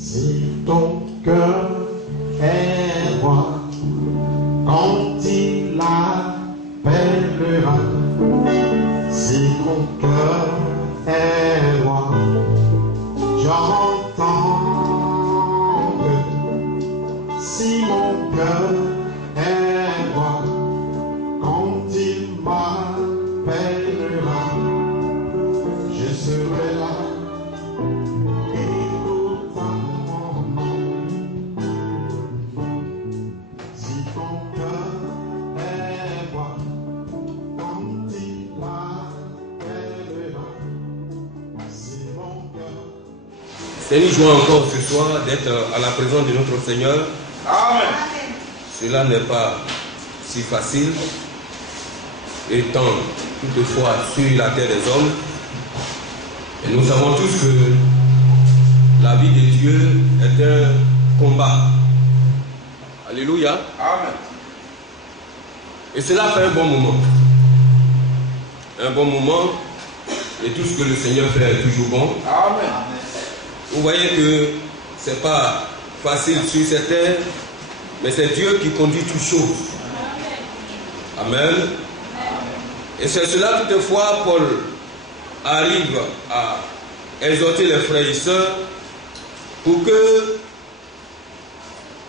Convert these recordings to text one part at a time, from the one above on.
Si ton cœur est roi, quand il appellera, si ton cœur est roi, j'entends. Si mon cœur est roi, quand il m'appellera, je serai là. C'est une joie encore ce soir d'être à la présence de notre Seigneur. Amen. Cela n'est pas si facile, étant toutefois sur la terre des hommes. Et nous savons tous que la vie de Dieu est un combat. Alléluia. Amen. Et cela fait un bon moment. Un bon moment. Et tout ce que le Seigneur fait est toujours bon. Amen. Vous voyez que ce n'est pas facile sur cette terre, mais c'est Dieu qui conduit toutes choses. Amen. Et c'est cela toutefois Paul arrive à exhorter les frères et sœurs pour que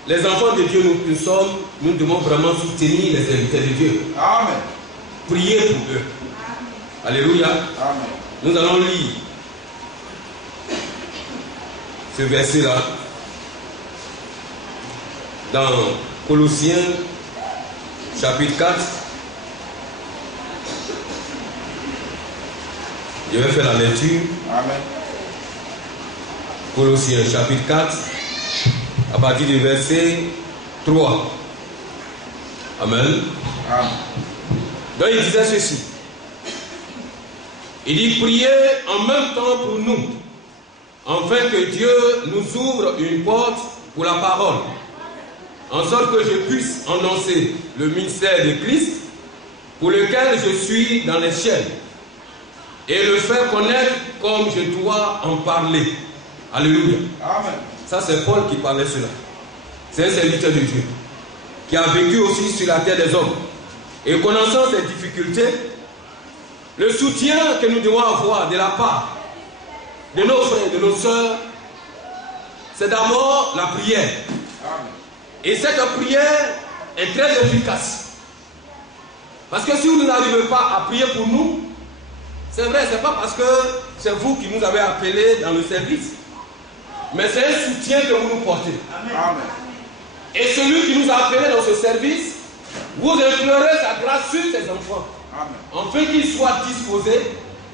les enfants de Dieu nous sommes, nous devons vraiment soutenir les invités de Dieu. Amen. Prier pour eux. Alléluia. Amen. Nous allons lire ce verset-là dans Colossiens chapitre 4. Je vais faire la lecture. Amen. Colossiens chapitre 4 à partir du verset 3. Amen. Amen. Donc il disait ceci. Il dit: priez en même temps pour nous, afin que Dieu nous ouvre une porte pour la parole, en sorte que je puisse annoncer le mystère de Christ, pour lequel je suis dans les chaînes, et le faire connaître comme je dois en parler. Alléluia. Amen. Ça, c'est Paul qui parlait cela. C'est un serviteur de Dieu, qui a vécu aussi sur la terre des hommes. Et connaissant ces difficultés, le soutien que nous devons avoir de la part de nos frères, de nos sœurs, c'est d'abord la prière. Amen. Et cette prière est très efficace. Parce que si vous n'arrivez pas à prier pour nous, c'est vrai, ce n'est pas parce que c'est vous qui nous avez appelés dans le service, mais c'est un soutien que vous nous portez. Amen. Et celui qui nous a appelés dans ce service, vous implorez sa grâce sur ses enfants, afin qu'ils soient disposés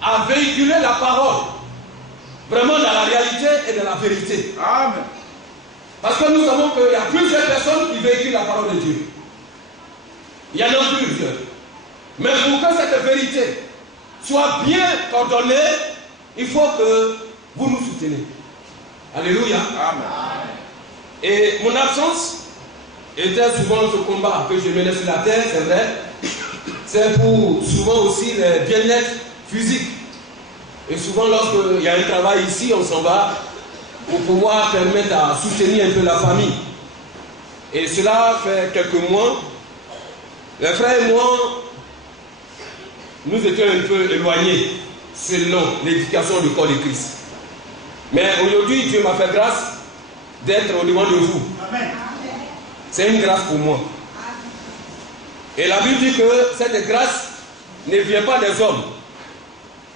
à véhiculer la parole, vraiment dans la réalité et dans la vérité. Amen. Parce que nous savons qu'il y a plusieurs personnes qui véhiculent la parole de Dieu. Il y en a plusieurs. Mais pour que cette vérité soit bien coordonnée, il faut que vous nous souteniez. Alléluia. Amen. Et mon absence était souvent ce combat que je menais sur la terre, c'est vrai. C'est pour souvent aussi le bien-être physique. Et souvent lorsqu'il y a un travail ici, on s'en va pour pouvoir permettre à soutenir un peu la famille. Et cela fait quelques mois. Les frères et moi, nous étions un peu éloignés selon l'éducation du corps de Christ. Mais aujourd'hui, Dieu m'a fait grâce d'être au devant de vous. Amen. C'est une grâce pour moi. Et la Bible dit que cette grâce ne vient pas des hommes,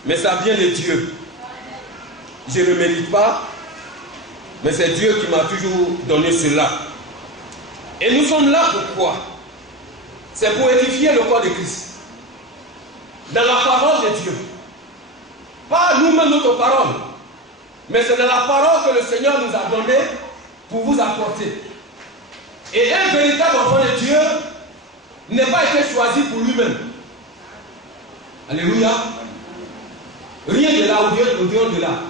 mais ça vient de Dieu. Je ne mérite pas, mais c'est Dieu qui m'a toujours donné cela. Et nous sommes là pourquoi? C'est pour édifier le corps de Christ. Dans la parole de Dieu. Pas nous-mêmes notre parole, mais c'est dans la parole que le Seigneur nous a donnée pour vous apporter. Et un véritable enfant de Dieu n'a pas été choisi pour lui-même. Alléluia. Rien de là au Dieu de là.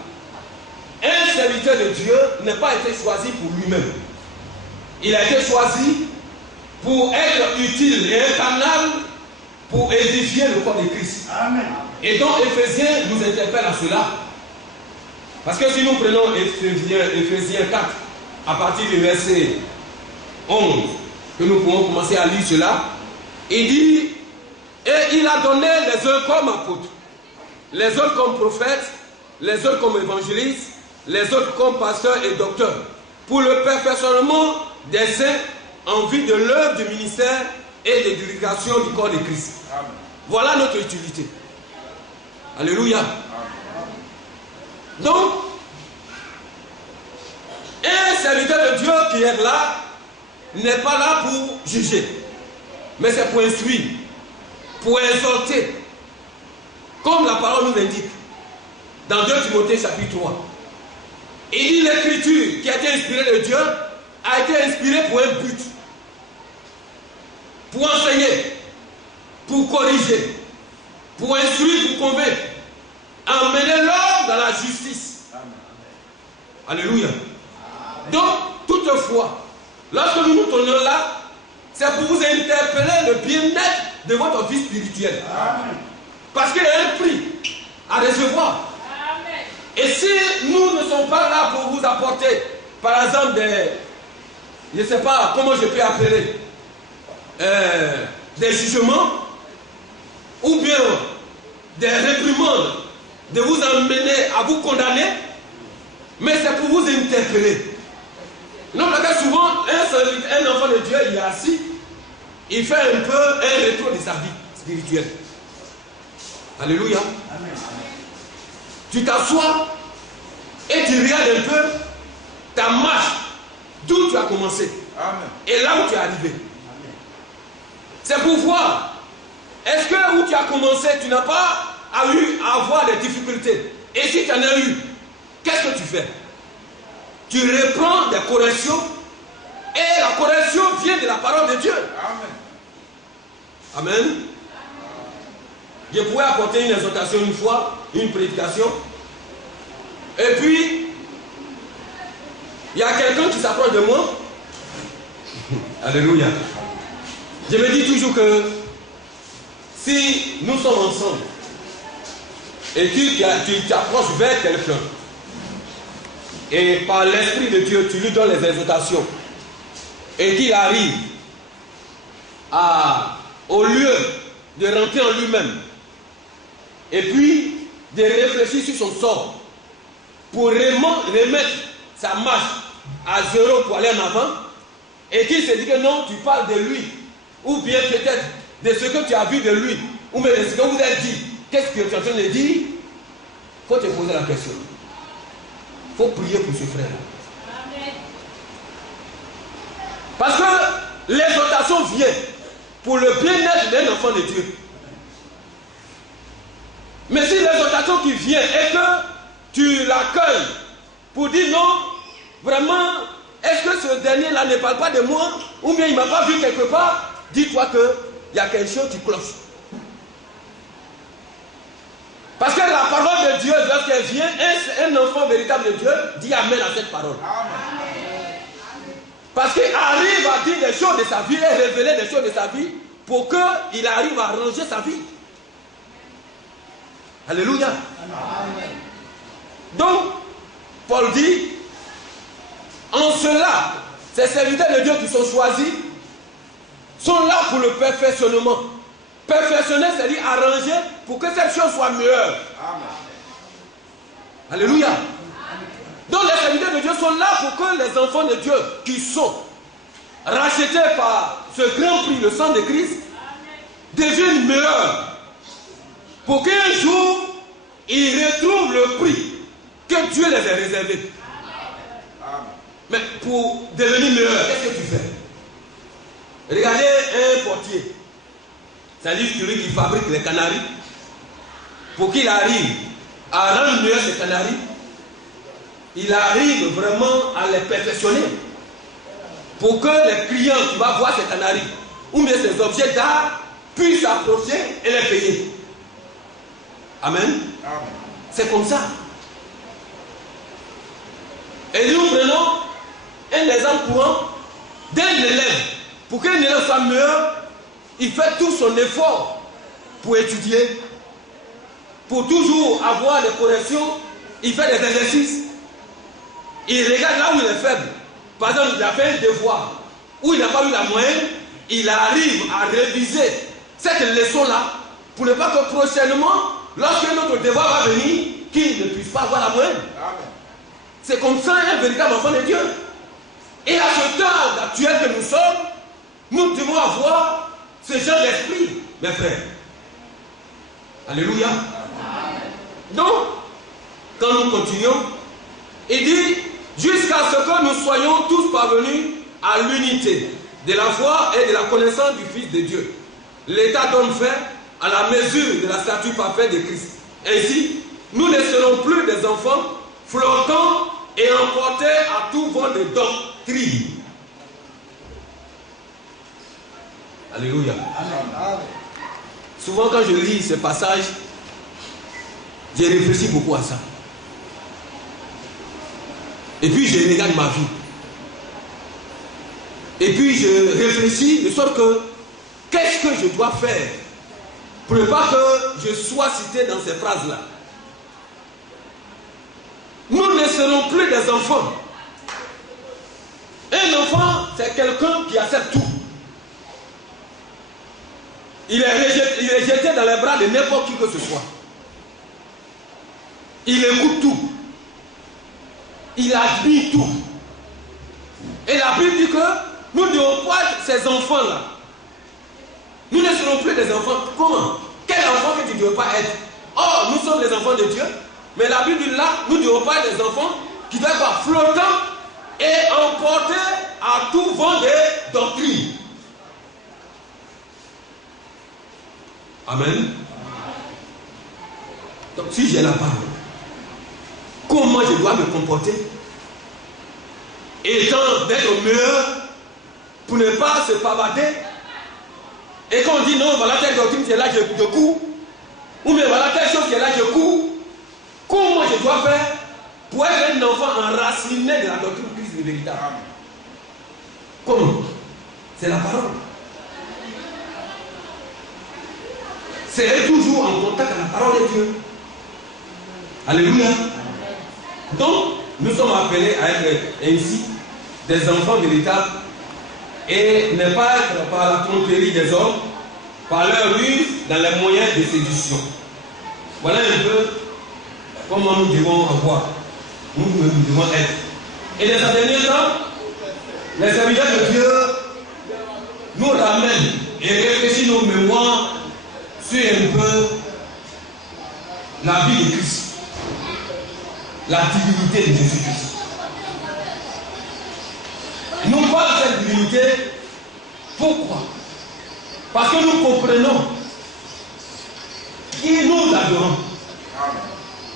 Un serviteur de Dieu n'a pas été choisi pour lui-même. Il a été choisi pour être utile et un canal pour édifier le corps de Christ. Amen. Et donc Éphésiens nous interpelle à cela. Parce que si nous prenons Ephésiens 4, à partir du verset 11, que nous pouvons commencer à lire cela, il dit, et il a donné les uns comme apôtres, les autres comme prophètes, les autres comme évangélistes, les autres comme pasteurs et docteurs, pour le perfectionnement des saints en vue de l'œuvre du ministère et de l'éducation du corps de Christ. Amen. Voilà notre utilité. Alléluia. Amen. Donc, un serviteur de Dieu qui est là n'est pas là pour juger, mais c'est pour instruire, pour exhorter, comme la parole nous indique dans 2 Timothée chapitre 3. Il dit l'écriture qui a été inspirée de Dieu a été inspirée pour un but, pour enseigner, pour corriger, pour instruire, pour convaincre, emmener l'homme dans la justice. Amen. Alléluia. Donc, toutefois, lorsque nous nous tournons là, c'est pour vous interpeller le bien-être de votre vie spirituelle. Amen. Parce qu'il y a un prix à recevoir. Amen. Et si nous ne sommes pas là pour vous apporter, par exemple, je ne sais pas comment je peux appeler, des jugements, ou bien des réprimandes, de vous emmener à vous condamner, mais c'est pour vous interpeller. Non, parce que souvent, un enfant de Dieu, il est assis, il fait un peu un rétro de sa vie spirituelle. Alléluia. Amen. Tu t'assois et tu regardes un peu ta marche, d'où tu as commencé. Amen. Et là où tu es arrivé. C'est pour voir, est-ce que où tu as commencé, tu n'as pas eu à avoir des difficultés? Et si tu en as eu, qu'est-ce que tu fais? Tu reprends des corrections, et la correction vient de la parole de Dieu. Amen. Amen. Je pouvais apporter une exhortation une fois, une prédication, et puis il y a quelqu'un qui s'approche de moi. Alléluia. Je me dis toujours que si nous sommes ensemble et tu t'approches vers quelqu'un et par l'Esprit de Dieu tu lui donnes les exhortations et qu'il arrive au lieu de rentrer en lui-même et puis de réfléchir sur son sort pour remettre sa marche à zéro pour aller en avant, et qu'il se dit que non, tu parles de lui, ou bien peut-être de ce que tu as vu de lui, ou même de ce que vous avez dit, qu'est-ce que tu es en train de dire? Il faut te poser la question. Il faut prier pour ce frère. Parce que l'exhortation vient pour le bien-être d'un enfant de Dieu. Mais si l'exhortation qui vient est que tu l'accueilles pour dire non, vraiment, est-ce que ce dernier-là ne parle pas de moi, ou bien il ne m'a pas vu quelque part, dis-toi qu'il y a quelque chose qui cloche. Parce que la parole de Dieu, lorsqu'elle vient, un enfant véritable de Dieu dit amen à cette parole. Amen. Parce qu'il arrive à dire des choses de sa vie et révéler des choses de sa vie pour qu'il arrive à ranger sa vie. Alléluia. Amen. Donc, Paul dit, en cela, ces serviteurs de Dieu qui sont choisis sont là pour le perfectionnement. Perfectionner, c'est-à-dire arranger pour que cette chose soit meilleure. Amen. Alléluia. Amen. Donc les serviteurs de Dieu sont là pour que les enfants de Dieu qui sont rachetés par ce grand prix, le sang de Christ, deviennent meilleurs. Pour qu'un jour, ils retrouvent le prix que Dieu les a réservé. Amen. Mais pour devenir meilleur, qu'est-ce que tu fais? Regardez un portier. C'est-à-dire celui qui fabrique les canaris. Pour qu'il arrive à rendre mieux ces canaris, il arrive vraiment à les perfectionner. Pour que les clients qui vont voir ces canaris, ou bien ces objets d'art, puissent s'approcher et les payer. Amen. Amen. C'est comme ça. Et nous prenons un exemple courant d'un élève. Pour qu'un élève soit meilleur, il fait tout son effort pour étudier, pour toujours avoir des corrections il fait des exercices, il regarde là où il est faible. Par exemple, il a fait un devoir où il n'a pas eu la moyenne, il arrive à réviser cette leçon-là pour ne pas que prochainement, lorsque notre devoir va venir, qu'il ne puisse pas avoir la moyenne. C'est comme ça un véritable enfant de Dieu. Et à ce temps actuel que nous sommes, nous devons avoir ce genre d'esprit, mes frères. Alléluia. Donc, quand nous continuons, il dit, jusqu'à ce que nous soyons tous parvenus à l'unité de la foi et de la connaissance du Fils de Dieu, l'état d'homme fait à la mesure de la stature parfaite de Christ. Ainsi, nous ne serons plus des enfants flottants et emportés à tout vent de doctrine. Alléluia. Amen. Souvent quand je lis ce passage, j'ai réfléchi beaucoup à ça. Et puis je regarde ma vie. Et puis je réfléchis de sorte que qu'est-ce que je dois faire pour ne pas que je sois cité dans ces phrases-là. Nous ne serons plus des enfants. Un enfant, c'est quelqu'un qui accepte tout. Il est jeté dans les bras de n'importe qui que ce soit. Il écoute tout. Il admire tout. Et la Bible dit que nous ne devons pas être ces enfants-là. Nous ne serons plus des enfants. Comment? Quel enfant que tu ne devais pas être? Or, nous sommes les enfants de Dieu. Mais la Bible dit là, nous ne devons pas être des enfants qui doivent être flottants et emportés à tout vent de doctrine. Amen. Donc si j'ai la parole, comment je dois me comporter étant d'être meilleur pour ne pas se pavader. Et quand on dit non, voilà telle doctrine qui est là, je cours, ou bien voilà telle chose qui est là, je cours, comment je dois faire pour être un enfant enraciné de la doctrine de Christ véritable? Comment? C'est la parole. C'est toujours en contact avec la parole de Dieu. Alléluia. Donc, nous sommes appelés à être ainsi des enfants véritables et ne pas être par la tromperie des hommes, par leur ruse dans les moyens de séduction. Voilà un peu comment nous devons avoir, nous devons être. Et dans ces derniers temps, les serviteurs de Dieu nous ramènent et réfléchissent nos mémoires sur un peu la vie de Christ, la divinité de Jésus-Christ. Nous parlons de cette divinité, pourquoi? Parce que nous comprenons qui nous adorons.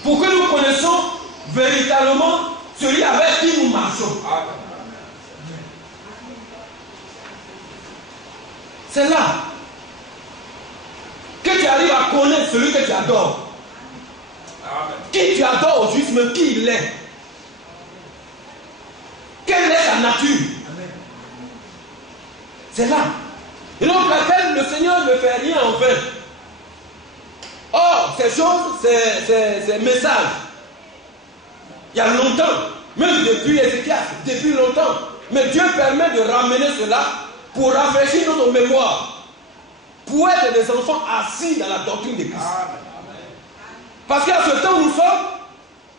Pour que nous connaissons véritablement celui avec qui nous marchons. C'est là que tu arrives à connaître celui que tu adores. Qui tu adores au juste, mais qui il est. Quelle est sa nature? C'est là. Et donc laquelle le Seigneur ne fait rien en vain. Or, ces choses, ces messages, il y a longtemps, même depuis Ézéchias, depuis longtemps, mais Dieu permet de ramener cela pour rafraîchir notre mémoire, pour être des enfants assis dans la doctrine de Christ. Parce qu'à ce temps où nous sommes,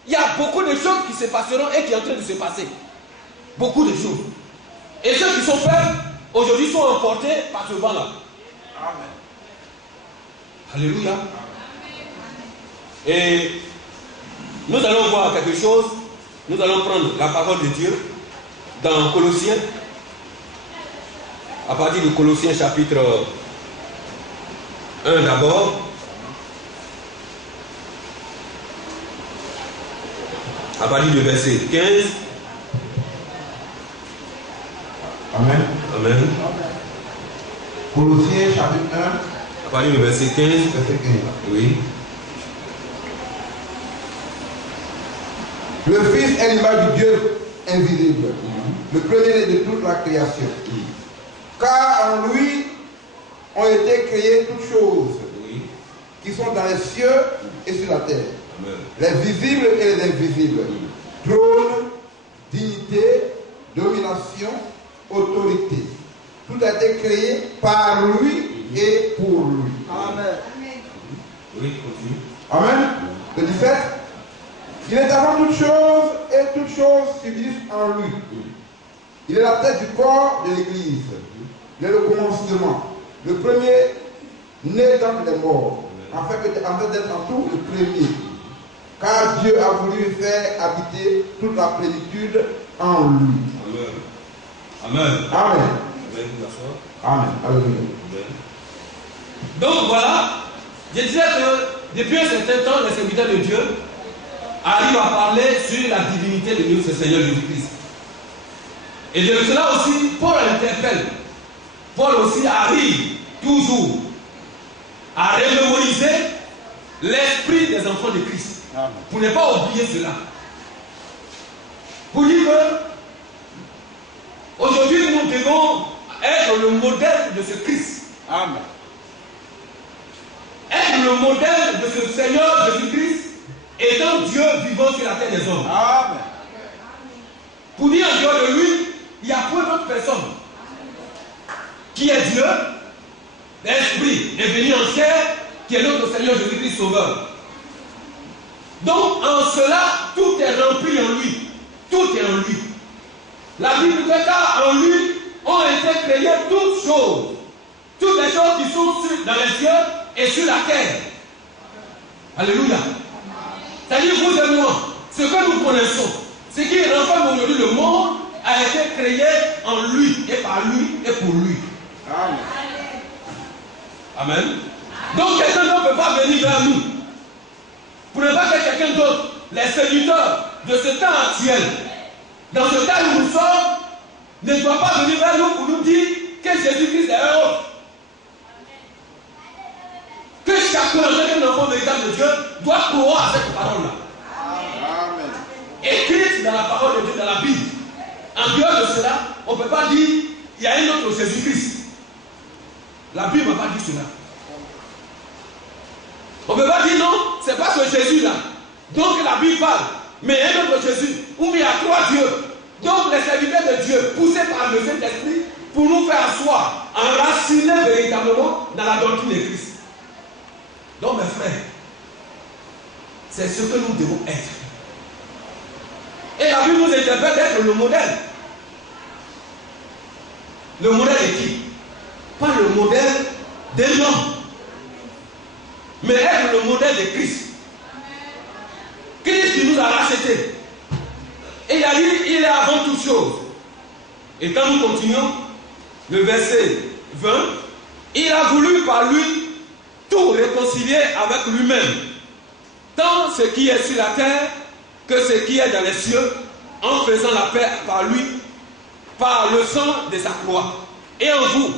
il y a beaucoup de choses qui se passeront et qui sont en train de se passer. Beaucoup de choses. Et ceux qui sont faits, aujourd'hui, sont emportés par ce vent-là. Alléluia. Et nous allons voir quelque chose. Nous allons prendre la parole de Dieu dans Colossiens, à partir de Colossiens chapitre 1 d'abord. À partir du verset 15. Amen. Amen. Colossiens chapitre 1. À partir du verset 15. Verset 15. Oui. Le Fils est l'image du Dieu invisible, le premier-né de toute la création. Car en lui ont été créées toutes choses qui sont dans les cieux et sur la terre, les visibles et les invisibles, trône, dignité, domination, autorité. Tout a été créé par lui et pour lui. Amen. Oui, continue. Amen. Le 17. Il est avant toute chose et toute chose subsiste en lui. Il est la tête du corps de l'Église. Il est le commencement, le premier né d'entre les morts, afin d'être en tout le premier. Car Dieu a voulu faire habiter toute la plénitude en lui. Amen. Amen. Amen. Amen. Amen. Alléluia. Donc voilà, je disais que depuis un certain temps, les serviteurs de Dieu arrivent à parler sur la divinité de notre Seigneur Jésus-Christ. Et de cela aussi, Paul interpelle. Paul aussi arrive toujours à remémoriser l'esprit des enfants de Christ. Amen. Pour ne pas oublier cela. Pour dire que aujourd'hui nous devons être le modèle de ce Christ. Amen. Être le modèle de ce Seigneur Jésus-Christ étant Dieu vivant sur la terre des hommes. Amen. Pour dire en dehors de lui, il y a peu d'autres personnes. Qui est Dieu? L'Esprit est venu en chair, qui est notre Seigneur Jésus-Christ Sauveur. Donc en cela, tout est rempli en lui. Tout est en lui. La Bible dit qu'en lui ont été créées toutes choses. Toutes les choses qui sont dans les cieux et sur la terre. Alléluia. C'est-à-dire vous et moi, ce que nous connaissons, ce qui renferme aujourd'hui le monde, a été créé en lui, et par lui, et pour lui. Amen. Amen. Donc quelqu'un d'autre ne peut pas venir vers nous. Pour ne pas que quelqu'un d'autre, les serviteurs de ce temps actuel, dans ce temps où nous sommes, ne doit pas venir vers nous pour nous dire que Jésus-Christ est un autre. Que chacun, un enfant véritable de Dieu, doit croire à cette parole-là. Amen. Écrite dans la parole de Dieu, dans la Bible. En dehors de cela, on ne peut pas dire il y a un autre Jésus-Christ. La Bible n'a pas dit cela. On ne peut pas dire non, c'est pas ce Jésus-là. Donc la Bible parle. Mais un autre Jésus, où il y a trois dieux. Donc les serviteurs de Dieu, poussés par le Saint-Esprit, pour nous faire asseoir, enraciner véritablement dans la doctrine de Christ. Donc mes frères, c'est ce que nous devons être. Et la Bible nous interpelle d'être le modèle. Le modèle de qui? Pas le modèle d'un homme, mais être le modèle de Christ. Christ qui nous a rachetés. Et il a dit, il est avant toute chose. Et quand nous continuons, le verset 20, il a voulu par lui tout réconcilier avec lui-même, tant ce qui est sur la terre que ce qui est dans les cieux, en faisant la paix par lui, par le sang de sa croix. Et en vous,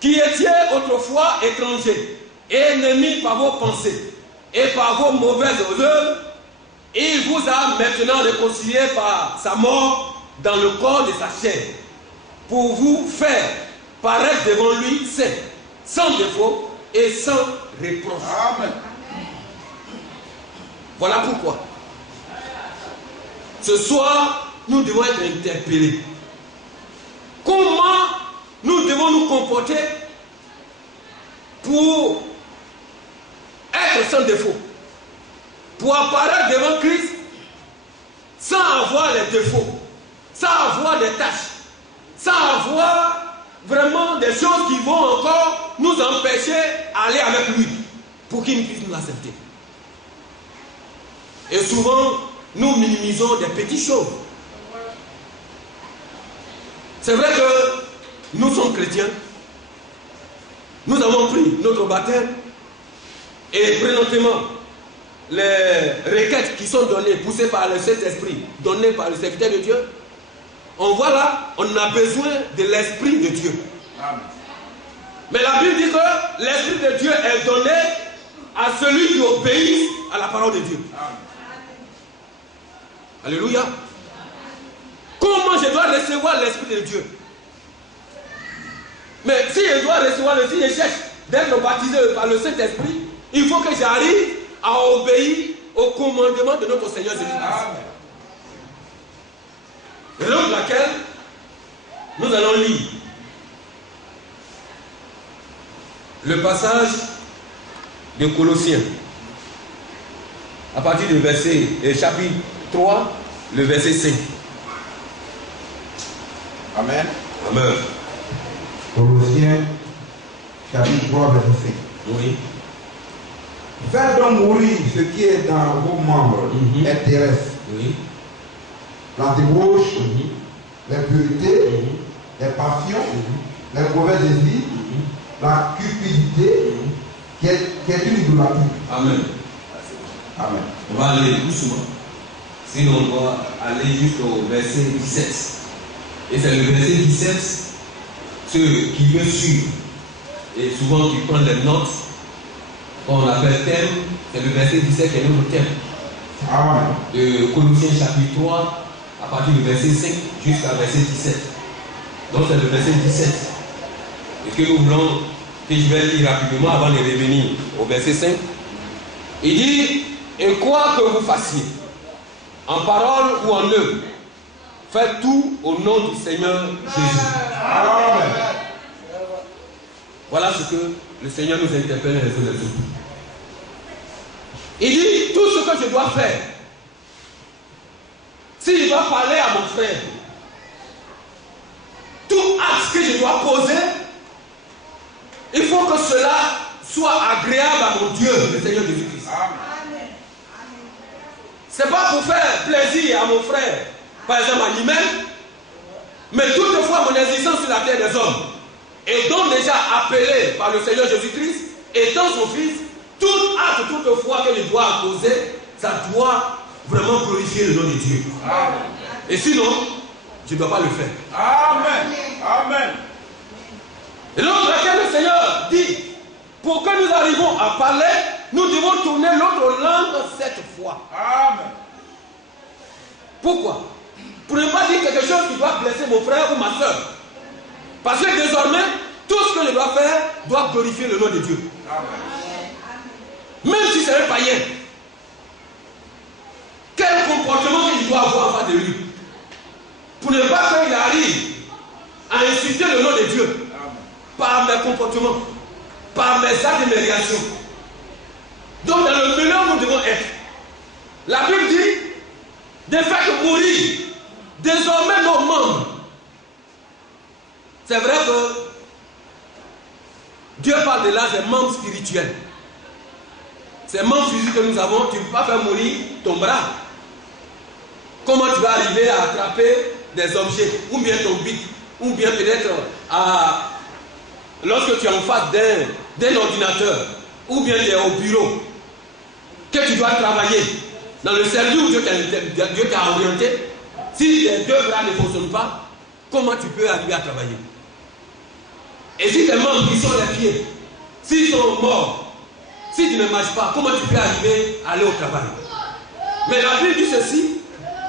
qui étiez autrefois étrangers, et ennemis par vos pensées, et par vos mauvaises œuvres, il vous a maintenant réconciliés par sa mort dans le corps de sa chair, pour vous faire paraître devant lui saint, sans défaut et sans reproche. Amen. Voilà pourquoi ce soir nous devons être interpellés. Comment nous devons nous comporter pour être sans défaut, pour apparaître devant Christ sans avoir les défauts, sans avoir des tâches, sans avoir vraiment des choses qui vont encore nous empêcher d'aller avec lui pour qu'il puisse nous accepter. Et souvent, nous minimisons des petites choses. C'est vrai que nous sommes chrétiens, nous avons pris notre baptême et présentement les requêtes qui sont données, poussées par le Saint-Esprit, données par le serviteur de Dieu, on voit là, on a besoin de l'Esprit de Dieu. Amen. Mais la Bible dit que l'Esprit de Dieu est donné à celui qui obéit à la parole de Dieu. Amen. Alléluia. Comment je dois recevoir l'Esprit de Dieu? Mais si je dois recevoir le, si je cherche d'être baptisé par le Saint-Esprit, il faut que j'arrive à obéir au commandement de notre Seigneur Jésus-Christ. Raison pour laquelle nous allons lire le passage de Colossiens à partir du verset chapitre 3, le verset 5. Amen. Amen. Colossiens, chapitre 3, verset 5. Oui. Faites donc mourir ce qui est dans vos membres terrestres. Oui. La débauche, l'impureté, les passions, les mauvais désirs, la cupidité, qui est une idolâtrie. Amen. Amen. On va aller doucement. Sinon, on va aller jusqu'au verset 17. Et c'est le verset 17, ceux qui veulent suivre, et souvent qui prennent les notes, qu'on appelle thème, c'est le verset 17 qui est notre thème. Amen. De Colossiens chapitre 3, à partir du verset 5 jusqu'à verset 17. Donc c'est le verset 17. Et que nous voulons, que je vais lire rapidement avant de revenir au verset 5. Il dit, et quoi que vous fassiez, en parole ou en œuvre, faites tout au nom du Seigneur Jésus. Amen. Voilà ce que le Seigneur nous interpelle les uns les autres. Il dit, tout ce que je dois faire, si je dois parler à mon frère, tout acte que je dois poser, il faut que cela soit agréable à mon Dieu, le Seigneur Jésus-Christ. Ce n'est pas pour faire plaisir à mon frère, par exemple à lui-même, mais toutefois mon existence sur la terre des hommes est donc déjà appelé par le Seigneur Jésus-Christ, étant son Fils, tout acte, toutefois que je dois poser, ça doit vraiment glorifier le nom de Dieu. Amen. Et sinon, je ne dois pas le faire. Amen. Amen. Et donc, laquelle le Seigneur dit, pour que nous arrivions à parler, nous devons tourner l'autre langue 7 fois. Amen. Pourquoi? Pour ne pas dire quelque chose qui doit blesser mon frère ou ma soeur. Parce que désormais, tout ce que je dois faire doit glorifier le nom de Dieu. Amen. Même si c'est un païen, quel comportement il doit avoir en face de lui, pour ne pas qu'il arrive à insulter le nom de Dieu. Amen. Par mes comportements, par mes actes et mes réactions. Donc dans le milieu où nous devons être, la Bible dit de faire mourir désormais nos membres. C'est vrai que Dieu parle de là des membres spirituels. Ces membres physiques que nous avons, tu ne peux pas faire mourir ton bras. Comment tu vas arriver à attraper des objets, ou bien ton bic, ou bien peut-être lorsque tu es en face d'un ordinateur, ou bien tu es au bureau, que tu dois travailler dans le service où Dieu t'a orienté, si les deux bras ne fonctionnent pas, comment tu peux arriver à travailler? Et si tes membres qui sont les pieds, s'ils sont morts, si tu ne marches pas, comment tu peux arriver à aller au travail? Mais la Bible dit ceci,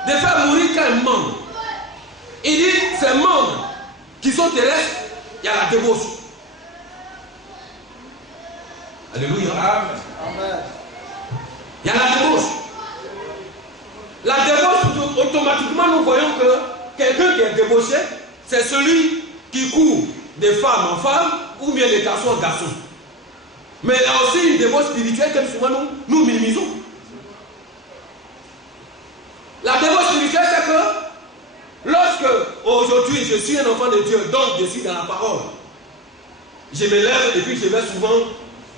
de faire mourir qu'un membre. Il dit, ces membres qui sont terrestres, il y a la débauche. Alléluia. Amen. Il y a la débauche. La débauche, automatiquement, nous voyons que quelqu'un qui est débauché, c'est celui qui court de femme en femme, ou bien de garçon en garçon. Mais il y a aussi une débauche spirituelle que souvent nous minimisons. La débauche spirituelle, c'est que lorsque aujourd'hui je suis un enfant de Dieu, donc je suis dans la parole, je me lève et puis je vais souvent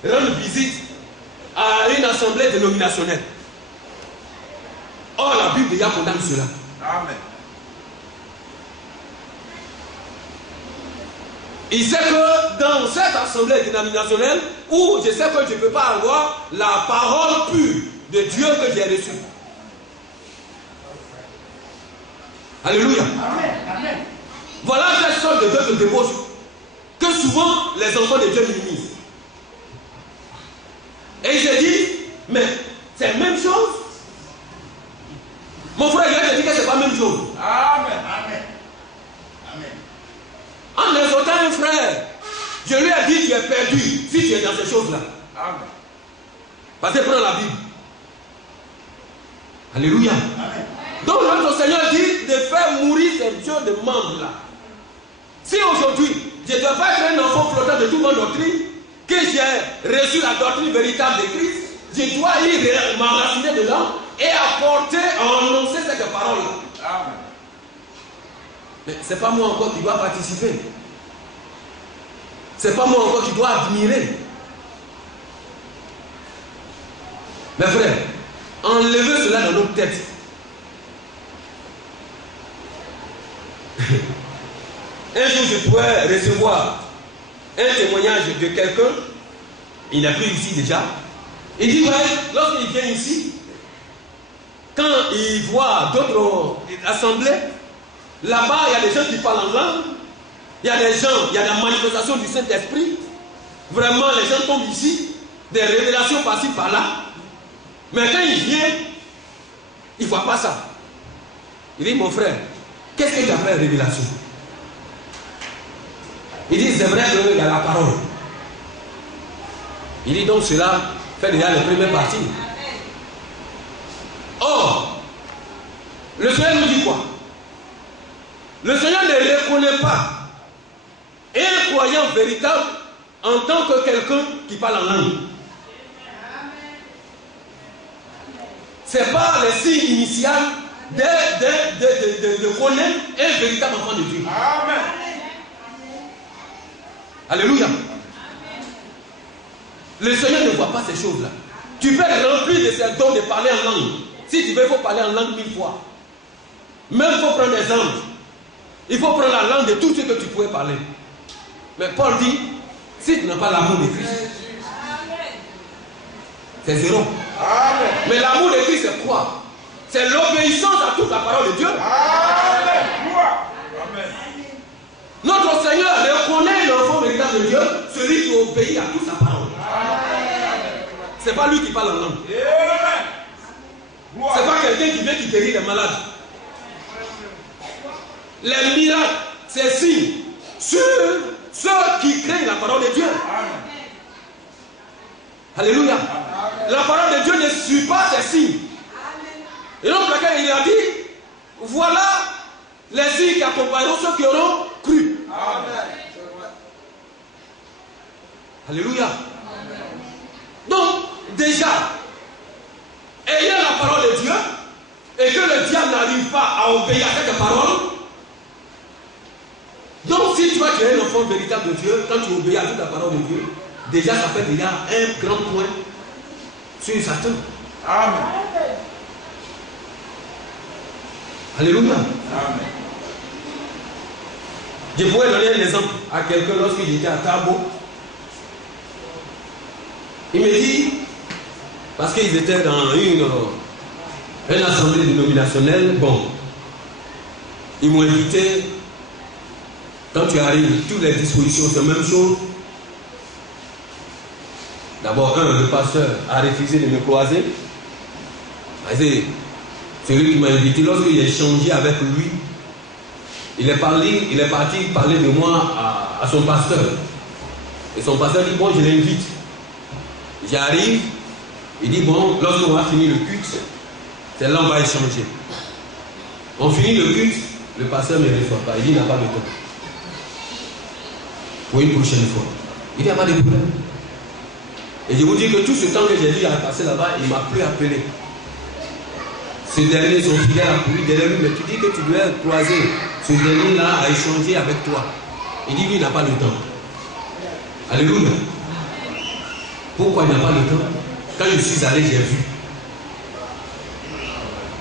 rendre visite à une assemblée dénominationnelle. Or, la Bible déjà condamne cela. Amen. Il sait que dans cette assemblée dénominationnelle, où je sais que je ne peux pas avoir la parole pure de Dieu que j'ai reçue. Alléluia. Amen. Amen. Voilà cette sorte de débauche que souvent les enfants de Dieu minimisent. Et je dis, mais c'est la même chose. Mon frère vient de dire que ce n'est pas la même chose. Amen. Amen. Amen. En exhortant un frère, je lui ai dit, tu es perdu si tu es dans ces choses-là. Amen. Parce que prends la Bible. Alléluia. Donc notre Seigneur dit de faire mourir ces dieux de membres là. Si aujourd'hui, je ne dois pas être un enfant flottant de toute bonne doctrine, que j'ai reçu la doctrine véritable de Christ, je dois y m'enraciner dedans et apporter, annoncer cette parole-là. Mais ce n'est pas moi encore qui dois participer. Ce n'est pas moi encore qui dois admirer. Mes frères, enlevez cela dans notre tête. Un jour, je pourrais recevoir un témoignage de quelqu'un, il n'est plus ici déjà. Il dit, ouais, lorsqu'il vient ici, quand il voit d'autres assemblées, là-bas, il y a des gens qui parlent en langue, il y a des gens, il y a la manifestation du Saint-Esprit. Vraiment, les gens tombent ici, des révélations par-ci, par-là. Mais quand il vient, il ne voit pas ça. Il dit, mon frère, qu'est-ce que tu appelles révélation? Il dit, c'est vrai qu'il y a la parole. Il dit donc cela fait déjà la première partie. Or, le Seigneur nous dit quoi? Le Seigneur ne reconnaît pas un croyant véritable en tant que quelqu'un qui parle en langue. Ce n'est pas le signe initial de connaître un véritable enfant de Dieu. Amen. Alléluia. Le Seigneur ne voit pas ces choses-là. Tu peux être rempli de ces dons de parler en langue. Si tu veux, il faut parler en langue 1000 fois. Même il faut prendre des anges. Il faut prendre la langue de tout ce que tu pouvais parler. Mais Paul dit, si tu n'as pas l'amour de Christ, c'est zéro. Amen. Mais l'amour de Christ, c'est quoi? C'est l'obéissance à toute la parole de Dieu. Amen. Amen. Notre Seigneur reconnaît l'enfant véritable de Dieu, celui qui obéit à toute sa parole. Ce n'est pas lui qui parle en langue. Ce n'est pas quelqu'un qui vient qui guérit les malades. Les miracles, c'est signe sur ceux qui craignent la parole de Dieu. Alléluia. La parole de Dieu ne suit pas ces signes. Et donc, il a dit, voilà les signes qui accompagneront ceux qui auront cru. Amen. Alléluia. Amen. Donc, déjà, ayant la parole de Dieu, et que le diable n'arrive pas à obéir à cette parole, donc si tu es un enfant véritable de Dieu, quand tu obéis à toute la parole de Dieu, déjà ça fait déjà un grand point sur Satan. Amen. Alléluia. Amen. Je pourrais donner un exemple à quelqu'un lorsqu'il était à Tabo. Il me dit, parce qu'ils étaient dans une assemblée dénominationnelle, bon, ils m'ont invité. Quand tu arrives, toutes les dispositions, c'est la même chose. D'abord, le pasteur a refusé de me croiser. C'est lui qui m'a invité. Lorsque j'ai échangé avec lui, il est parti parler de moi à son pasteur. Et son pasteur dit, bon, je l'invite. J'arrive, il dit, bon, lorsqu'on va finir le culte, c'est là qu'on va échanger. On finit le culte, le pasteur ne me reçoit pas. Il dit, il n'a pas de temps. Pour une prochaine fois. Il n'y a pas de problème. Et je vous dis que tout ce temps que j'ai dit à passer là-bas, il ne m'a plus appelé. Ce dernier, son fidèle a couru derrière lui, mais tu dis que tu dois croiser ce dernier-là à échanger avec toi. Il dit, lui, il n'a pas le temps. Alléluia. Pourquoi il n'a pas le temps? Quand je suis allé, j'ai vu.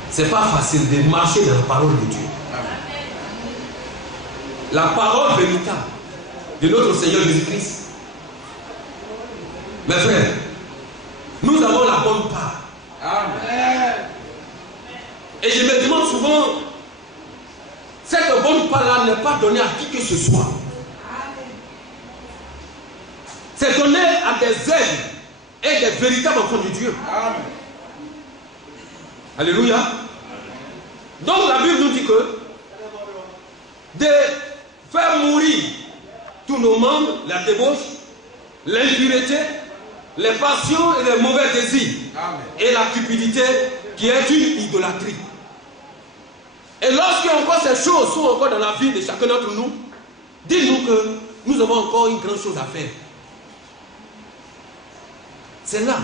C'est pas facile de marcher dans la parole de Dieu. La parole véritable de notre Seigneur Jésus-Christ. Mes frères, nous avons la bonne part. Amen. Et je me demande souvent, cette bonne part-là n'est pas donnée à qui que ce soit. C'est donné à des aides et des véritables enfants de Dieu. Amen. Alléluia. Donc la Bible nous dit que de faire mourir tous nos membres, la débauche, l'impureté, les passions et les mauvais désirs, amen, et la cupidité, qui est une idolâtrie. Et lorsque encore ces choses sont encore dans la vie de chacun d'entre nous, dis-nous que nous avons encore une grande chose à faire. C'est là.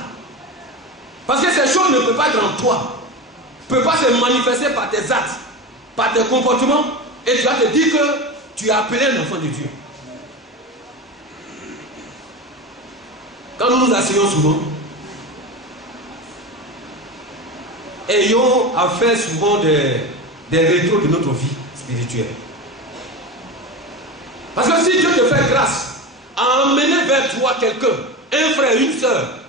Parce que ces choses ne peuvent pas être en toi, ne peuvent pas se manifester par tes actes, par tes comportements, et tu vas te dire que tu es appelé un enfant de Dieu. Quand nous nous asseyons souvent, ayons à faire souvent des rétros de notre vie spirituelle. Parce que si Dieu te fait grâce à emmener vers toi quelqu'un, un frère, une soeur,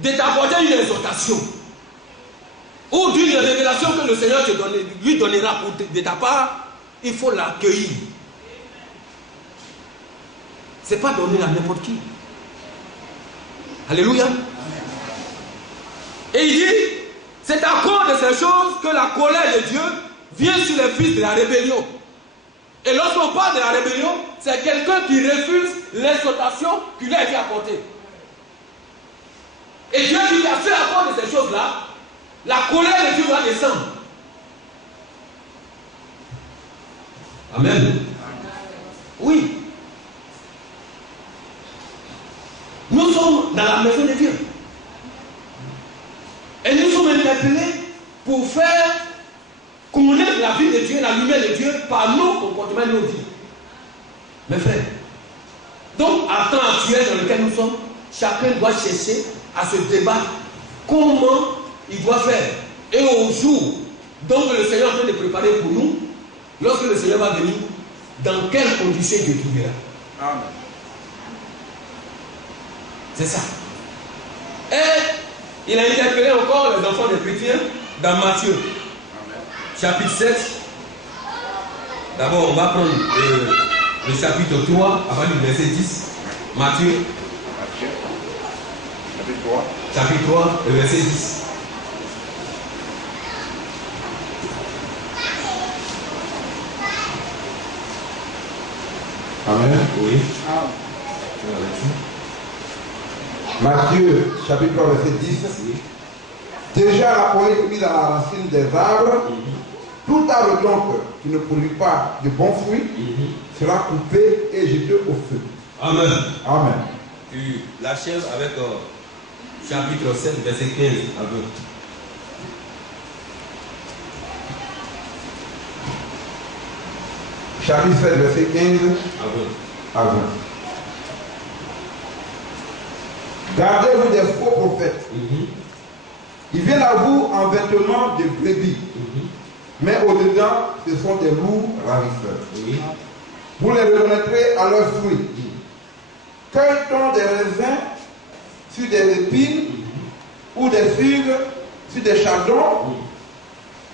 de t'apporter une exhortation ou d'une révélation que le Seigneur lui donnera de ta part, il faut l'accueillir. Ce n'est pas donné à n'importe qui. Alléluia. Et il dit, c'est à cause de ces choses que la colère de Dieu vient sur les fils de la rébellion. Et lorsqu'on parle de la rébellion, c'est quelqu'un qui refuse l'exhortation qui lui a été apportée. Et Dieu dit qu'à faire à cause de ces choses-là, la colère de Dieu va descendre. Amen. Oui. Nous sommes dans la maison de Dieu. Et nous sommes interpellés pour faire connaître la vie de Dieu, la lumière de Dieu par nos comportements et nos vies. Mes frères, donc à temps actuel dans lequel nous sommes, chacun doit chercher à se débattre comment il doit faire. Et au jour donc le Seigneur est en train de préparer pour nous, lorsque le Seigneur va venir, dans quelles conditions il trouvera. Amen. C'est ça. Et il a interpellé encore les enfants des chrétiens dans Matthieu, chapitre 7. D'abord, on va prendre le chapitre 3, avant le verset 10. Matthieu, chapitre 3, le verset 10. Amen. Oui. Matthieu, chapitre 3, verset 10. Oui. Déjà la poêle mise à la racine des arbres, tout arbre donc qui ne produit pas de bons fruits sera coupé et jeté au feu. Amen. Amen. Tu l'achèves avec chapitre 7, verset 15 à 20. Chapitre 7, verset 15 à 20. Gardez-vous des faux prophètes. Ils viennent à vous en vêtements de brebis, mais au-dedans, ce sont des loups ravisseurs. Vous les reconnaîtrez à leurs fruits. Cueille-t-on des raisins sur des épines ou des figues sur des chardons?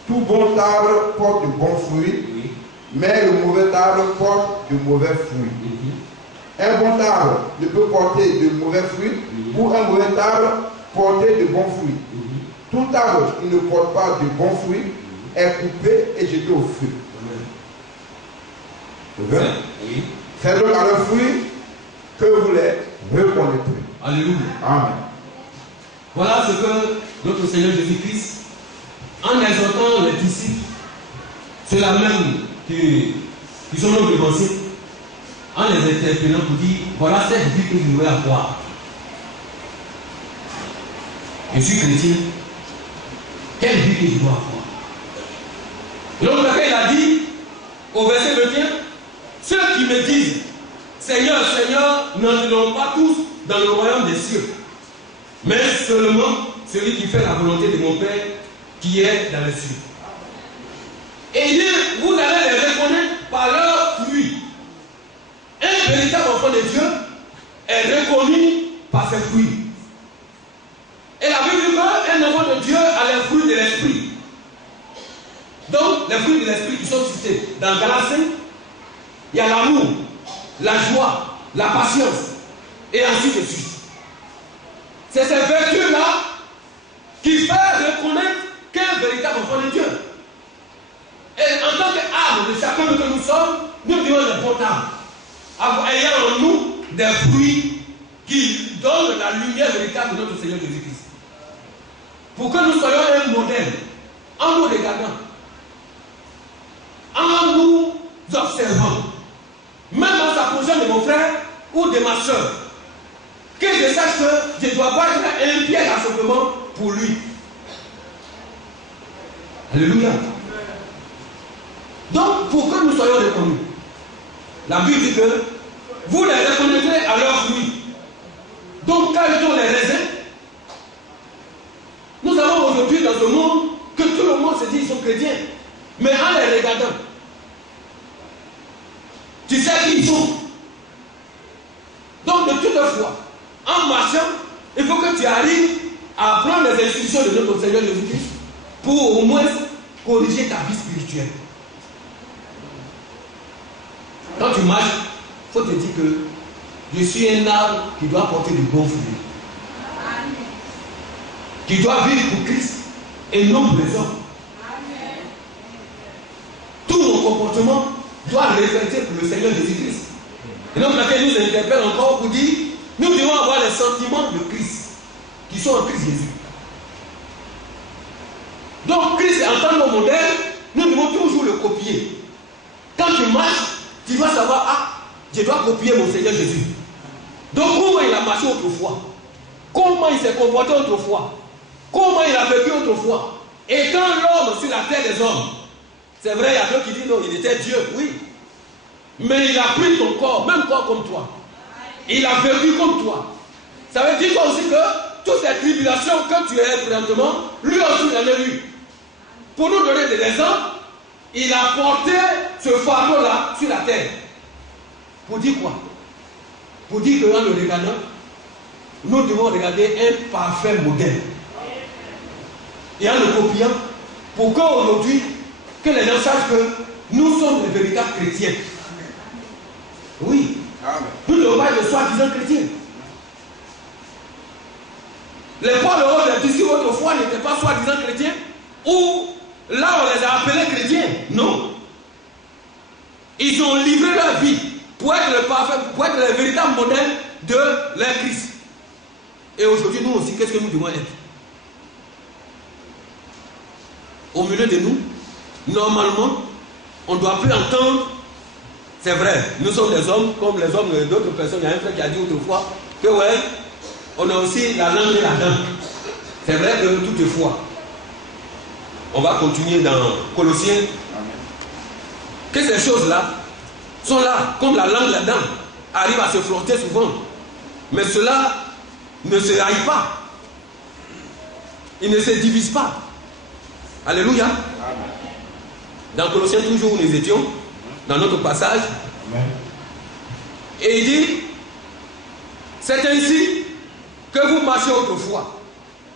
Tout bon arbre porte de bons fruits, mais le mauvais arbre porte de mauvais fruits. Un bon arbre ne peut porter de mauvais fruits, ou un mauvais arbre porter de bons fruits. Tout arbre qui ne porte pas de bons fruits est coupé et jeté au feu. Oui. C'est donc à leurs fruits que vous les reconnaîtrez. Alléluia. Amen. Voilà ce que notre Seigneur Jésus-Christ, en exhortant les disciples, ceux-là même qui sont nos devanciers, en les interpellant pour dire, voilà cette vie que vous devez avoir. Je suis chrétien, quelle vie que je dois avoir? Et donc il a dit, au verset 21, ceux qui me disent, Seigneur, Seigneur, n'entreront pas tous dans le royaume des cieux, mais seulement celui qui fait la volonté de mon Père qui est dans les cieux. Et il dit, vous allez les reconnaître par leurs fruits. Un véritable enfant de Dieu est reconnu par ses fruits. Et la Bible dit qu'un enfant de Dieu a les fruits de l'esprit. Donc, les fruits de l'esprit qui sont cités dans Galates 5, il y a l'amour, la joie, la patience, et ainsi de suite. C'est ces vertus-là qui fait reconnaître qu'un véritable enfant de Dieu. Et en tant qu'âme de chacun que nous sommes, nous devons être portables, ayant en nous des fruits qui donnent la lumière véritable de notre Seigneur Jésus-Christ. pour que nous soyons un modèle, en nous regardant, en nous observant, même en s'approchant de mon frère ou de ma soeur, que je sache que je ne dois pas être un pied d'achoppement pour lui. Alléluia. Donc, pour que nous soyons reconnus, la Bible dit que vous les reconnaîtrez à leurs fruits. Donc, quels sont les raisins? Nous avons aujourd'hui dans ce monde que tout le monde se dit qu'ils sont chrétiens. Mais en les regardant, tu sais qui ils sont. Donc, de toute foi, en marchant, il faut que tu arrives à prendre les instructions de notre Seigneur Jésus-Christ pour au moins corriger ta vie spirituelle. Quand tu marches, il faut te dire que je suis un arbre qui doit porter de bons fruits. Qui doit vivre pour Christ et non pour les hommes. Tout mon comportement doit refléter pour le Seigneur Jésus-Christ. Et donc, laquelle nous interpelle encore pour dire, nous devons avoir les sentiments de Christ, qui sont en Christ Jésus. Donc, Christ en tant que modèle, nous devons toujours le copier. Quand tu marches, tu vas savoir, ah, je dois copier mon Seigneur Jésus. Donc, comment il a marché autrefois? Comment il s'est comporté autrefois? Comment il a vécu autrefois? Et quand l'homme sur la terre des hommes, c'est vrai, il y a d'autres qui disent non, il était Dieu, oui. Mais il a pris ton corps, même corps comme toi. Il a vécu comme toi. Ça veut dire aussi que toutes ces tribulations que tu es présentement, lui aussi il en a eu. Pour nous donner des exemples, il a porté ce fardeau-là sur la terre. Pour dire quoi? Pour dire qu'en le regardant, nous devons regarder un parfait modèle. Et en le copiant, pour qu'aujourd'hui, que les gens sachent que nous sommes les véritables chrétiens. Oui. Amen. Nous ne devons pas être soi-disant chrétiens. Les Paul et les disciples autrefois n'étaient pas soi-disant chrétiens, ou là on les a appelés chrétiens. Non. Ils ont livré leur vie pour être le parfait, pour être le véritable modèle de leur Christ. Et aujourd'hui, nous aussi, qu'est-ce que nous devons être? Au milieu de nous, normalement, on ne doit plus entendre. C'est vrai, nous sommes des hommes comme les hommes d'autres personnes. Il y a un frère qui a dit autrefois que ouais, on a aussi la langue et la dent. C'est vrai que toutefois, on va continuer dans Colossiens. Que ces choses-là sont là, comme la langue et la dent arrivent à se frotter souvent. Mais cela ne se haït pas. Il ne se divise pas. Alléluia. Dans Colossiens, toujours où nous étions, dans notre passage, amen. Et il dit, c'est ainsi que vous marchez autrefois.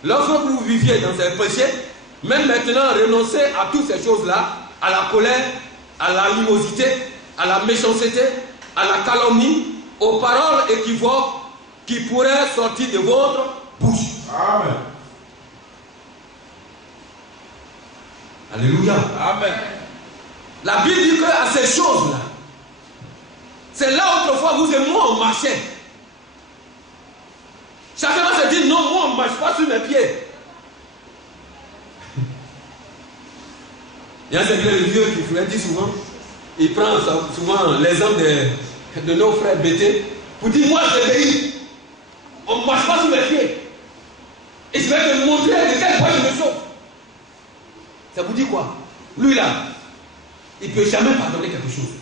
Lorsque vous viviez dans ces péchés, même maintenant renoncez à toutes ces choses-là, à la colère, à l'animosité, à la méchanceté, à la calomnie, aux paroles équivoques qui pourraient sortir de votre bouche. Amen. Alléluia. Amen. La Bible dit qu'à ces choses-là, c'est là autrefois vous et moi on marchait. Chacun va se dire non, moi on ne marche pas sur mes pieds. Il y a un vieux qui dit souvent, il prend souvent l'exemple de nos frères bêtés pour dire moi je vais on ne marche pas sur mes pieds. Et je vais te montrer de quel point je me sauve. Ça vous dit quoi? Lui là, il ne peut jamais pardonner quelque chose.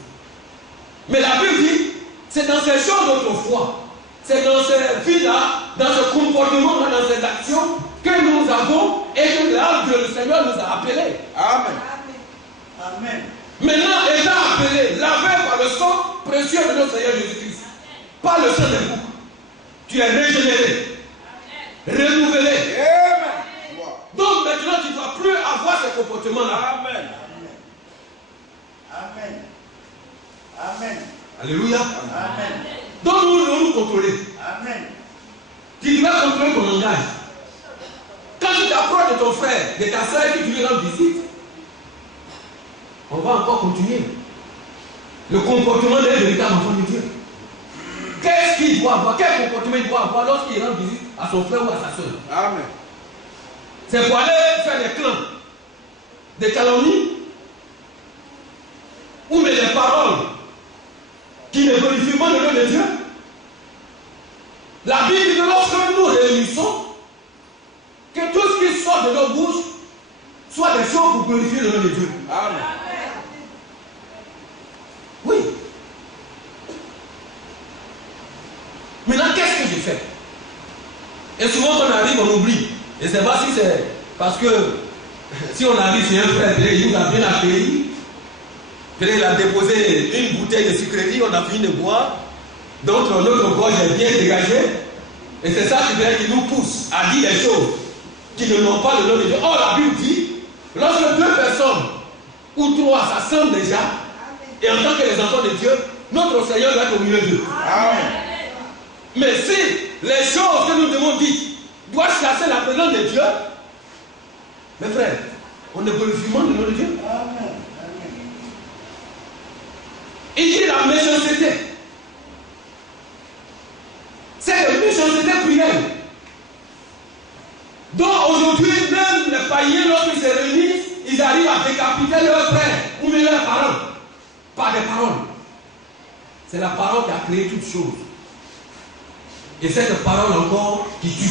Mais la Bible dit, c'est dans ces choses d'autrefois, c'est dans ces vies-là, dans ce comportement-là, dans ces actions que nous avons et que là, le Seigneur nous a appelés. Amen. Amen. Maintenant, étant appelé, lavé par le sang précieux de notre Seigneur Jésus-Christ, par le sang des boucs, tu es régénéré, renouvelé. Amen. Donc maintenant, tu ne dois plus avoir ce comportement-là. Amen. Amen. Amen. Alléluia. Amen. Donc nous devons nous contrôler. Amen. Tu dois contrôler ton langage. Quand tu t'approches de ton frère, de ta soeur qui lui rend visite, on va encore continuer. Le comportement d'un véritable enfant de Dieu. Qu'est-ce qu'il doit avoir? Quel comportement il doit avoir lorsqu'il rend visite à son frère ou à sa soeur? Amen. C'est pour aller faire des clans, des calomnies, ou mais des paroles qui ne glorifient pas le nom de Dieu. La Bible dit que lorsque nous réunissons, que tout ce qui sort de nos bouches soit des choses pour glorifier le nom de Dieu. Amen. Oui. Maintenant, qu'est-ce que je fais? Et souvent, quand on arrive, on oublie. Et c'est pas si c'est parce que si on arrive chez un frère, il nous a bien accueilli. Il a déposé une bouteille de sucrerie, on a fini de boire. Donc, notre gorge est bien dégagée. Et c'est ça qui nous pousse à dire des choses qui ne n'ont pas le nom de Dieu. Or, la Bible dit, lorsque deux personnes ou trois s'assemblent déjà, et en tant que les enfants de Dieu, notre Seigneur doit être au milieu d'eux. Amen. Mais si les choses que nous devons dire doivent chasser la présence de Dieu, mes frères, on est glorifiement le nom de Dieu. Amen. Il dit la méchanceté. C'est une méchanceté cruelle. Donc aujourd'hui, même les païens, lorsqu'ils se réunissent, ils arrivent à décapiter leurs frères ou même leurs parents. Par des paroles. C'est la parole qui a créé toutes choses. Et cette parole encore qui tue.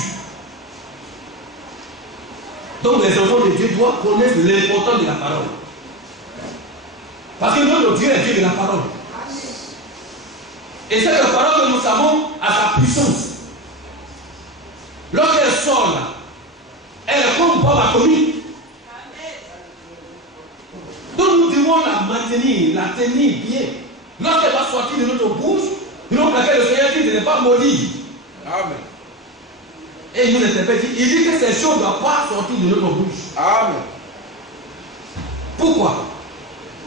Donc les enfants de Dieu doivent connaître l'importance de la parole. Parce que notre Dieu est Dieu de la parole. Et cette parole que nous savons a sa puissance. Lorsqu'elle sort là, elle est comme une bombe atomique. Donc nous devons la maintenir, la tenir bien. Lorsqu'elle va sortir de notre bouche, nous pour laquelle le Seigneur dit de ne pas maudire. Amen. Et il nous interprète, il dit que ces choses ne doivent pas sortir de notre bouche. Amen. Pourquoi?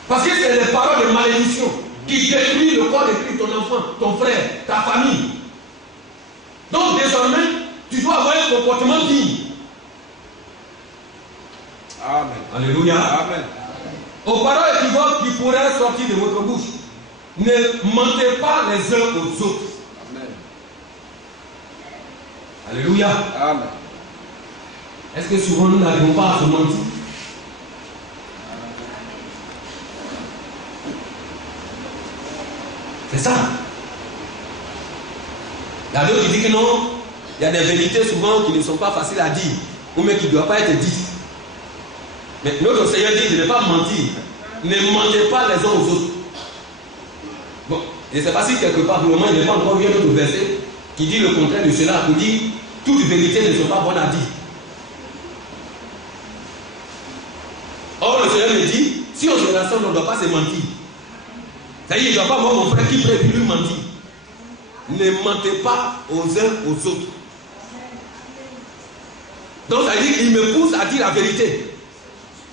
Parce que c'est les paroles de malédiction qui détruisent le corps de Christ, ton enfant, ton frère, ta famille. Donc désormais, tu dois avoir un comportement digne. Amen. Alléluia. Amen. Aux paroles équivoques qui pourraient sortir de votre bouche, ne mentez pas les uns aux autres. Amen. Alléluia. Amen. Est-ce que souvent nous n'arrivons pas à se mentir? C'est ça. Il y a d'autres qui disent que non, il y a des vérités souvent qui ne sont pas faciles à dire, ou même qui ne doivent pas être dites. Mais notre Seigneur dit de ne pas mentir. Ne mentez pas les uns aux autres. Bon, je ne sais pas si quelque part, pour le moment, il n'est pas encore vu un autre verset qui dit le contraire de cela, qui dit toutes les vérités ne sont pas bonnes à dire. Or, le Seigneur me dit, si on se rassemble, on ne doit pas se mentir. C'est-à-dire, il ne doit pas voir mon frère qui prie lui mentir. Ne mentez pas aux uns aux autres. Donc, ça veut dire qu'il me pousse à dire la vérité.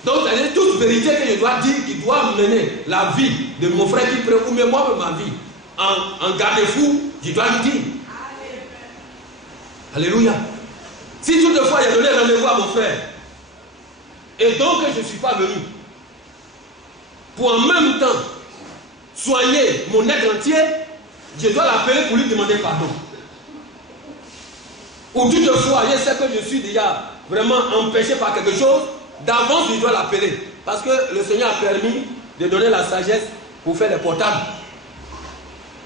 Donc, ça veut dire toute vérité que je dois dire, qui doit mener la vie de mon frère qui prie, ou même moi, ma vie, en garde-fou, je dois lui dire. Alléluia. Si toutefois il a donné rendez-vous à mon frère, et donc je ne suis pas venu, pour en même temps soigner mon être entier, je dois l'appeler pour lui demander pardon. Ou toutefois, je sais que je suis déjà vraiment empêché par quelque chose, d'avance je dois l'appeler. Parce que le Seigneur a permis de donner la sagesse pour faire les portables.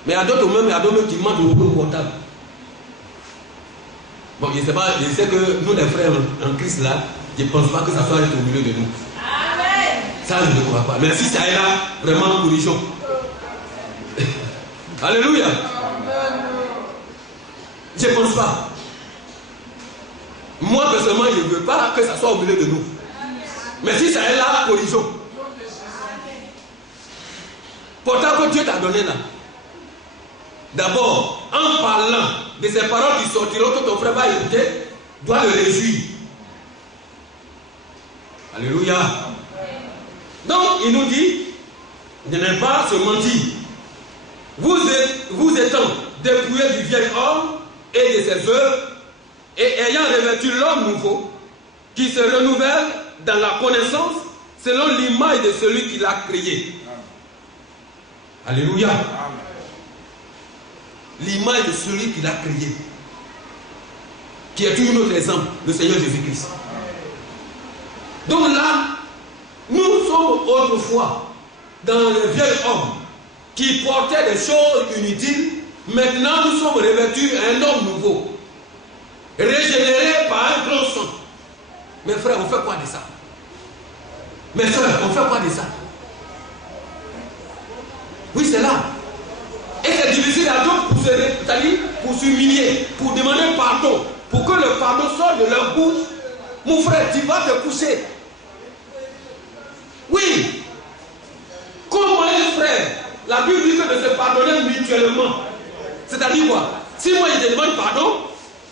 Mais il y a d'autres même qui manquent beaucoup de portables. Bon, je ne sais pas, je sais que nous les frères en Christ là, je ne pense pas que ça soit au milieu de nous. Amen. Ça, je ne crois pas. Mais si ça est là, vraiment, corrigeons. Alléluia. Amen. Je ne pense pas. Moi, personnellement, je ne veux pas que ça soit au milieu de nous. Mais si ça est là, corrigeons. Pourtant, que Dieu t'a donné là. D'abord, en parlant de ces paroles qui sortiront, que ton frère va écouter, doit le réjouir. Alléluia. Donc, il nous dit de ne pas se mentir. Vous étant dépouillés du vieil homme et de ses œuvres, et ayant revêtu l'homme nouveau, qui se renouvelle dans la connaissance selon l'image de celui qui l'a créé. Alléluia. L'image de celui qui l'a créé, qui est toujours notre exemple, le Seigneur Jésus-Christ. Donc là, nous sommes autrefois dans le vieil homme qui portait des choses inutiles. Maintenant, nous sommes revêtus à un homme nouveau, régénéré par un grand sang. Mes frères, on fait quoi de ça? Mes frères, on fait quoi de ça? Oui, c'est là. Et c'est difficile à d'autres pour s'humilier, pour demander pardon, pour que le pardon sorte de leur bouche. Mon frère, tu vas te coucher. Oui. Comment un frère, la Bible dit que de se pardonner mutuellement. C'est-à-dire quoi? Si moi je te demande pardon,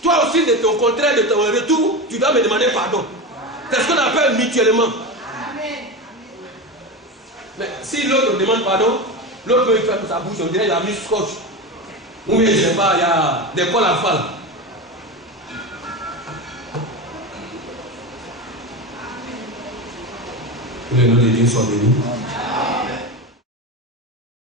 toi aussi de ton contraire, de ton retour, tu dois me demander pardon. C'est ce qu'on appelle mutuellement. Amen. Mais si l'autre demande pardon, l'autre peut faire sa bouche, on dirait qu'il a mis scotch. Ou bien je ne sais pas, il y a des cols à fall. Que le nom de Dieu soit béni.